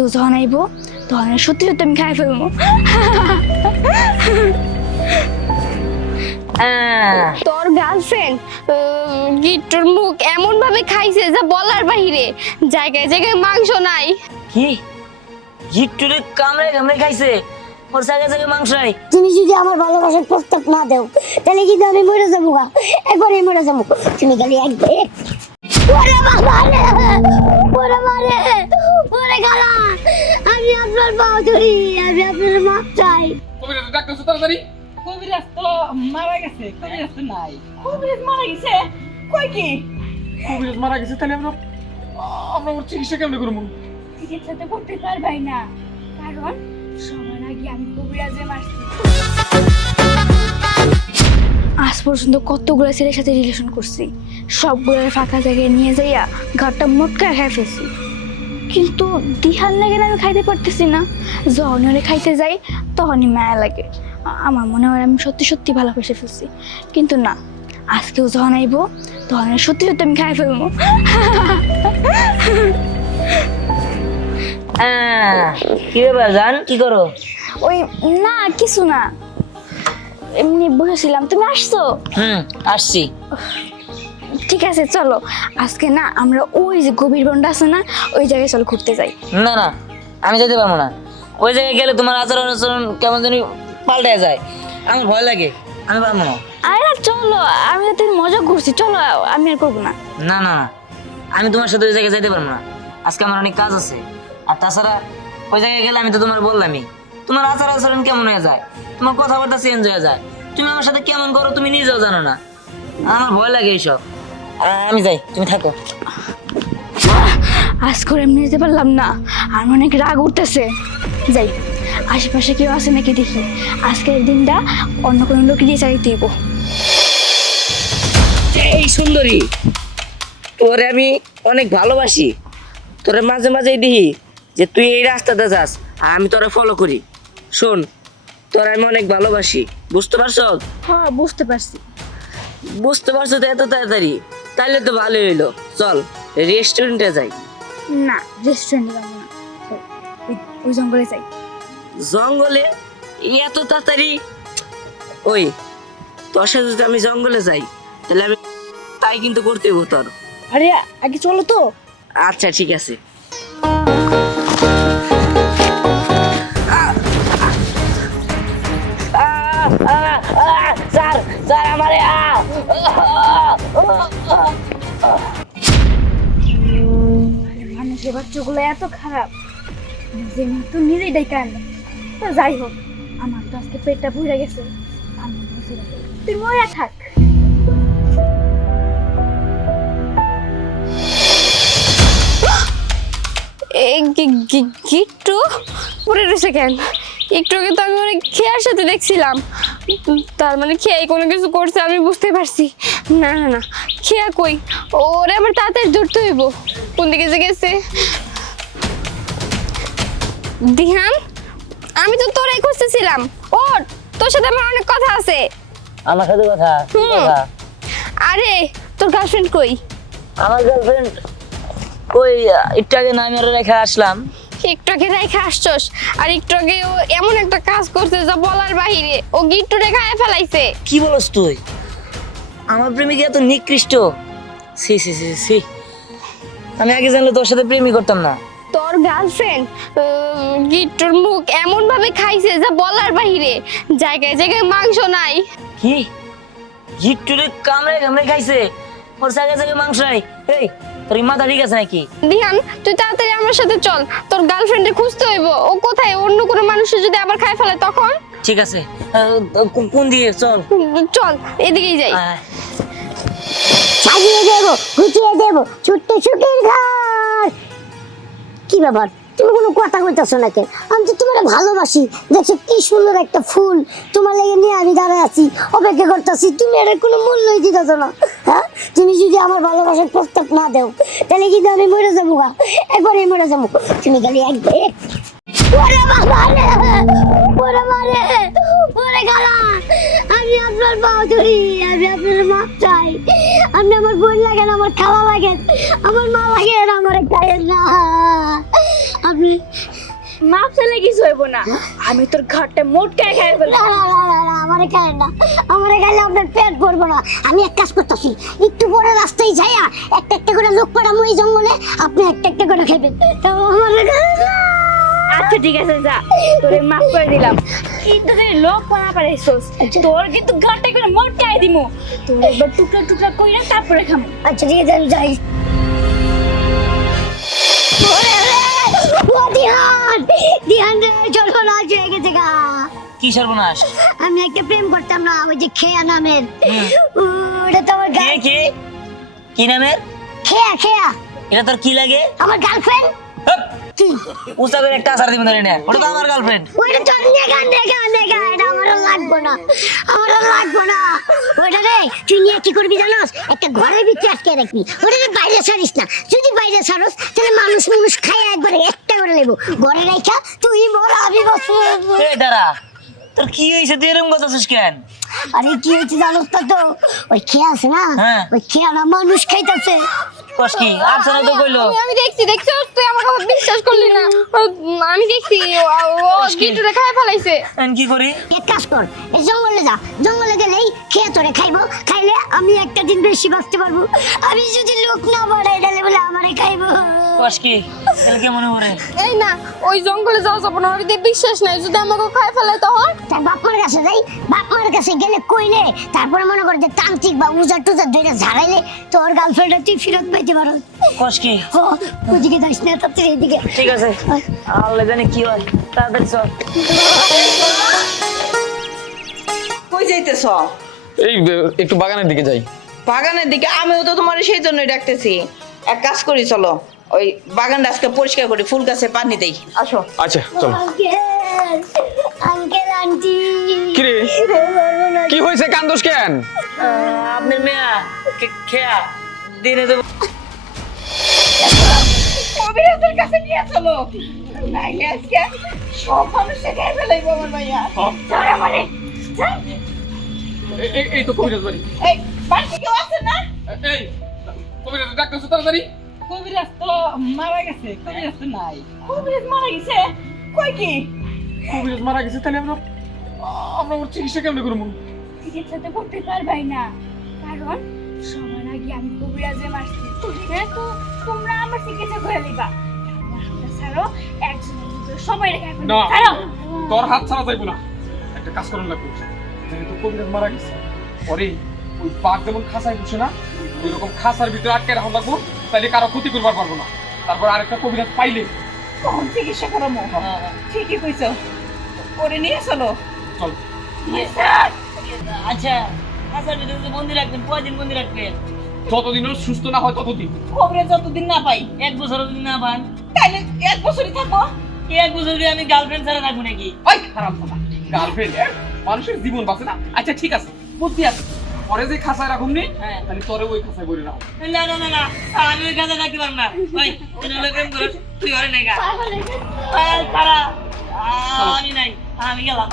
আজকেও যখন আইব তখন সত্যি সত্যি আমি খাই ফেলব। তোর গার্লফ্রেন্ড গিট্টুর মুখ এমন ভাবে খাইছে যা বলার বাহিরে জায়গায় জায়গায় মাংস নাই। কি? গিট্টুরে কামড়ে কামড়ে খাইছে ওর সাগে সাগে মাংস নাই। তুমি যদি আমার ভালোবাসার প্রস্তাব না দাও তাহলে কিন্তু আমি মরে যাব গা। একবারই মরে যাব। তুমি খালি এক দেখ। ওরে বাবা ওরে মারে আপনার পা ধরি আমি আপনার মাপ চাই। কবিরাজ ডাক্তার তাড়াতাড়ি? কবিরাজ তো মারা গেছে কবিরাজ তো নাই। কবিরাজ মারা গেছে? কই কি? কবিরাজ মারা গেছে তাহলে আমরা আমরা ওর চিকিৎসা কেমনে করব? চিকিৎসা তো করতে পারবাই না। কারণ সবার আগে আমি কবিরাজে মারছি। আজ পর্যন্ত কতগুলো ছেলের সাথে রিলেশন করছি। সবগুলো ফাঁকা জায়গায় নিয়ে যাইয়া ঘরটা মোটকা খাই ফেলছি। কিন্তু দিহার লাগে না আমি খাইতে পারতেছি না। যখন ওরে খাইতে যাই তখনই মায়া লাগে। আমার মনে হয় আমি সত্যি সত্যি ভালোবেসে ফেলছি। কিন্তু না আজকেও যখন আইব তখন সত্যি সত্যি আমি খাই ফেলব। কি ব্যাপার জান? কি করো? ওই না কিছু না। এমনি বসেছিলাম। তুমি আসছো? হুম আসছি। ঠিক আছে চলো। আজকে না আমরা ওই যে গভীর বনটা আছে না ওই জায়গায় চলো ঘুরতে যাই। না না আমি যেতে পারব না। ওই জায়গায় গেলে তোমার আচরণ আচরণ কেমন জানি পাল্টে যায়। আমার ভয় লাগে আমি পারব না। আরে চলো আমি তো মজা করছি চলো আমি আর করব না। না না আমি তোমার সাথে ওই জায়গায় যেতে পারব না। আজকে আমার অনেক কাজ আছে। আর তাছাড়া ওই জায়গায় গেলে আমি তো তোমার বললামই তোমার আচার আচরণ কেমন হয়ে যায়? তোমার কথাবার্তা চেঞ্জ হয়ে যায়। তুমি আমার সাথে কেমন করো তুমি নিজেও জানো না। আমার ভয় লাগে এইসব। আমি যাই তুমি থাকো। আজ করে এমনি যেতে পারলাম না। আর অনেক রাগ উঠতেছে। যাই আশেপাশে কেউ আছে নাকি দেখি। আজকের দিনটা অন্য কোনো লোক দিয়ে চাইতে দিব। এই সুন্দরী? তোরে আমি অনেক ভালোবাসি। তোরে মাঝে মাঝেই দেখি যে তুই এই রাস্তাতে যাস আর আমি তোরে ফলো করি। শোন তোরে আমি অনেক ভালোবাসি। বুঝতে পারছ? হ্যাঁ বুঝতে পারছি। বুঝতে পারছ তো এত তাড়াতাড়ি? তাহলে তো ভালোই হইল। চল রেস্টুরেন্টে যাই। না রেস্টুরেন্টে যাব না। ওই- জঙ্গলে যাই। জঙ্গলে? এত তাড়াতাড়ি? ওই তোর সাথে যদি আমি জঙ্গলে যাই তাহলে আমি তাই কিন্তু করতে হব তোর। আরে আগে চলো তো। আচ্ছা ঠিক আছে। স্যার স্যার আমারে মানুষের বাচ্চাগুলো এত খারাপ নিজে তো নিজেই ডেকে আনলো। তো যাই হোক, আমার তো আজকে পেটটা ভরে গেছে। তুই মরে থাক। গিট্টু পড়ে রয়েছে কেন? একটু আগে তো আমি অনেক খেয়ার সাথে দেখছিলাম। তার মানে খেয়াই কোনো কিছু করছে আমি বুঝতে পারছি। না না না, খেয়া কই? ওরে, আমার তাড়াতাড়ি ধরতে হইব। কোন দিকে যে গেছে? দিহান আমি তো তোরাই খুঁজতেছিলাম। ও তোর সাথে আমার অনেক কথা আছে। আমার সাথে কথা? কথা? আরে তোর গার্লফ্রেন্ড কই? আমার গার্লফ্রেন্ড ওই একটু আগে না আমি রেখে আসলাম। একটু আগে রেখে আসছস? আর একটু আগে ও এমন একটা কাজ করছে যা বলার বাহিরে। ও গিট্টু রেখায় ফেলাইছে? কি বলস তুই? আমার প্রেমিকা এত নিকৃষ্ট। সি সি সি সি আমি আগে জানলে তোর সাথে প্রেমই করতাম না। তোর গার্লফ্রেন্ড গিট্টুর মুখ এমন ভাবে খাইছে যা বলার বাহিরে। জায়গায় জায়গায় মাংস নাই। কি? গিট্টুরে কামড়ে কামড়ে খাইছে। ওর সাগে সাগে মাংস নাই। এই তোর মাথা ঠিক আছে নাকি? দিহান তুই তাড়াতাড়ি আমার সাথে চল। তোর গার্লফ্রেন্ডে খুঁজতে হইব। ও কোথায়? অন্য কোনো মানুষের যদি আবার খাই ফেলে তখন? ঠিক আছে। কোন দিকে? চল। চল এদিকেই যাই। সাজিয়ে দেবো, গুছিয়ে দেবো, ছুটতে ছুটির ঘর কি ব্যাপার? তুমি কোনো কথা কইতেছো না কেন আমি তো তোমার ভালোবাসি। দেখছ কি সুন্দর একটা ফুল তোমার লেগে নিয়ে আমি দাঁড়ায় আছি, অপেক্ষা করতেছি। তুমি এর কোনো মূল্যই দিতেছো না হ্যাঁ? তুমি যদি আমার ভালোবাসার প্রস্তাব না দেও, তাহলে কিন্তু আমি মরে যাব গা। একবারই মরে যাব। তুমি খালি এক ওরে বাবা রে ওরে গালা আমি আপনার পাও ধরি আমি আপনার মাপ চাই আপনি আমার বোন লাগেন আমার খালা লাগেন আমার মা লাগেন আমার খাইয়েন না। আপনি মাপ চাইলে কিছু হইব না। আমি তোর ঘরটা মোটকে খাই ফেলব। না, না, না, না, না, আমারে খায় না। আমারে খাইলে আপনার পেট ভরবো না। আমি এক কাজ করতেছি একটু পরে রাস্তায় যাইয়া একটা একটা করে লোক পাঠামো এই জঙ্গলে আপনি একটা একটা করে খাইবেন। তো আমারে খায়। আচ্ছা ঠিক আছে যা। তোরে মাফ করে দিলাম। কিন্তু তুই লোক বানা পারিস তোর কিন্তু ঘরটা করে দিমু। তোর একবার টুকরা টুকরা কইরা তারপরে খামু। আচ্ছা ঠিক আছে আমি যাই। কি সর্বনাশ? আমি একটা প্রেম করতাম না ওই যে খেয়া নামের। ওটা তো আমার কি নামের? খেয়া খেয়া। এটা তোর কি লাগে? আমার গার্লফ্রেন্ড। হপ! কি? উস্তা করে একটা আসার দিব ধরে ওটা তো আমার গার্লফ্রেন্ড ওইটা তো নেগা নেগা নেগা এটা আমারও লাগবো না আমারও লাগবো না। ওইটা রে তুই নিয়ে কি করবি জানোস? একটা ঘরের ভিতরে আটকে রাখবি। ওটা বাইরে ছাড়িস না। যদি বাইরে ছাড়স তাহলে মানুষ মানুষ খায় একবারে একটা করে নেব ঘরে রেখা তুই বল আমি বসবো দাঁড়া তোর কি হয়েছে? তুই এরকম কথা কেন? আরে কি হয়েছে জানোস না তো? ওই খেয়া আছে না? হ্যাঁ। ওই খেয়া মানুষ খাইতেছে। কস কি? আর শোনা তো কইলো। আমি দেখছি দেখছ? তুই আমার কথা বিশ্বাস করলি না। ও- আমি দেখছি ও- গিটুরে খাই ফেলাইছে। এখন কি করি? এক কাজ কর এই জঙ্গলে যা। জঙ্গলে গেলেই খেয়ে তোরে খাইবো। খাইলে আমি একটা দিন বেশি বাঁচতে পারব। আমি যদি লোক না বাড়াই তাহলে বলে আমারে খাইবো। কস কি? তাহলে কেমন করে এই না ওই জঙ্গলে যাওয়া যাব না ওর বিশ্বাস নাই। যদি আমাকে খাই ফেলে তখন? তার বাপমার কাছে যাই। বাপমার কাছে গেলে কইলে তারপরে মনে করে যে তান্ত্রিক বা উজার টুজার ধরে ঝাড়াইলে তোর গার্লফ্রেন্ড তুই ফেরত পাইতে পারো কস কি? ও ওদিকে যাইস না তাড়াতাড়ি এইদিকে ঠিক আছে। আল্লাহ জানে কি হয়। তাড়াতাড়ি চল। কই যাইতেছ? এই একটু বাগানের দিকে যাই। বাগানের দিকে? আমিও তো তোমার সেই জন্যই ডাকতেছি। এক কাজ করি চলো। ওই বাগানটা আজকে পরিষ্কার করি ফুল গাছে পানি দেই। আসো। আচ্ছা চলো। Uncle aunty. কিরে কি হয়েছে কান্দোস কেন? আপনার মেয়া কে- খেয়া দিনে তো কবিরাজের কাছে নিয়ে চলো। নাইলে আজকে সব মানুষে খাই ফেলাইবো আমার ভাইয়া। চলো মানে এই তো কবিরাজ বাড়ি। এই বাড়িতে কেউ আছে না? এই কবিরাজ ডাকতেছো তাড়াতাড়ি। কবিরাজ তো মারা গেছে কবিরাজ তো নাই। কবিরাজ মারা গেছে? কই কি? কবিরাজ মারা গেছে তাহলে আমরা আমরা ওর চিকিৎসা কেমন করব? চিকিৎসা তো করতে পারবাই না। কারণ সবার আগে আমি কবিরাজে মারছি। হ্যাঁ তো তোমরা আমার চিকিৎসা করে হাতটা ছাড়ো একজন সবাই রেখে না তোর হাত ছাড়া যাইবো না। একটা কাজ করুন লাগবে। যেহেতু কবিরাজ মারা গেছে পরে ওই বাঘ যেমন খাঁচায় বসে না ওইরকম খাঁচার ভিতরে আটকে রাখা লাগবো তাহলে কারও ক্ষতি করবার পারব না। তারপর আরেকটা কবিরাজ পাইলে। কখন চিকিৎসা করামো ঠিকই কইছো। করে নিয়ে চলো। চল। আচ্ছা আচ্ছা ভিতরে যে বন্দি রাখবেন কয়দিন বন্দি রাখবেন? যতদিন ও সুস্থ না হয় ততদিন। কবিরাজ যতদিন না পাই এক বছর যদি না পান তাইলে এক বছরই থাকব। এক বছর আমি গার্লফ্রেন্ড ছাড়া থাকব নাকি? ওই! খারাপ গার্লফ্রেন্ড মানুষের জীবন বাঁচে না। আচ্ছা ঠিক আছে। বুদ্ধি আছে। পরে যে খাঁচায় রাখুন নি হ্যাঁ। তাহলে তোরে ওই খাঁচায় বলে রাখো না না না না। আমি ওই খাসায় রাখতে পারব না। ওই তুই নাহলে প্রেম করিস তুই ঘরে নাই গা। তারা আমি নাই আমি গেলাম।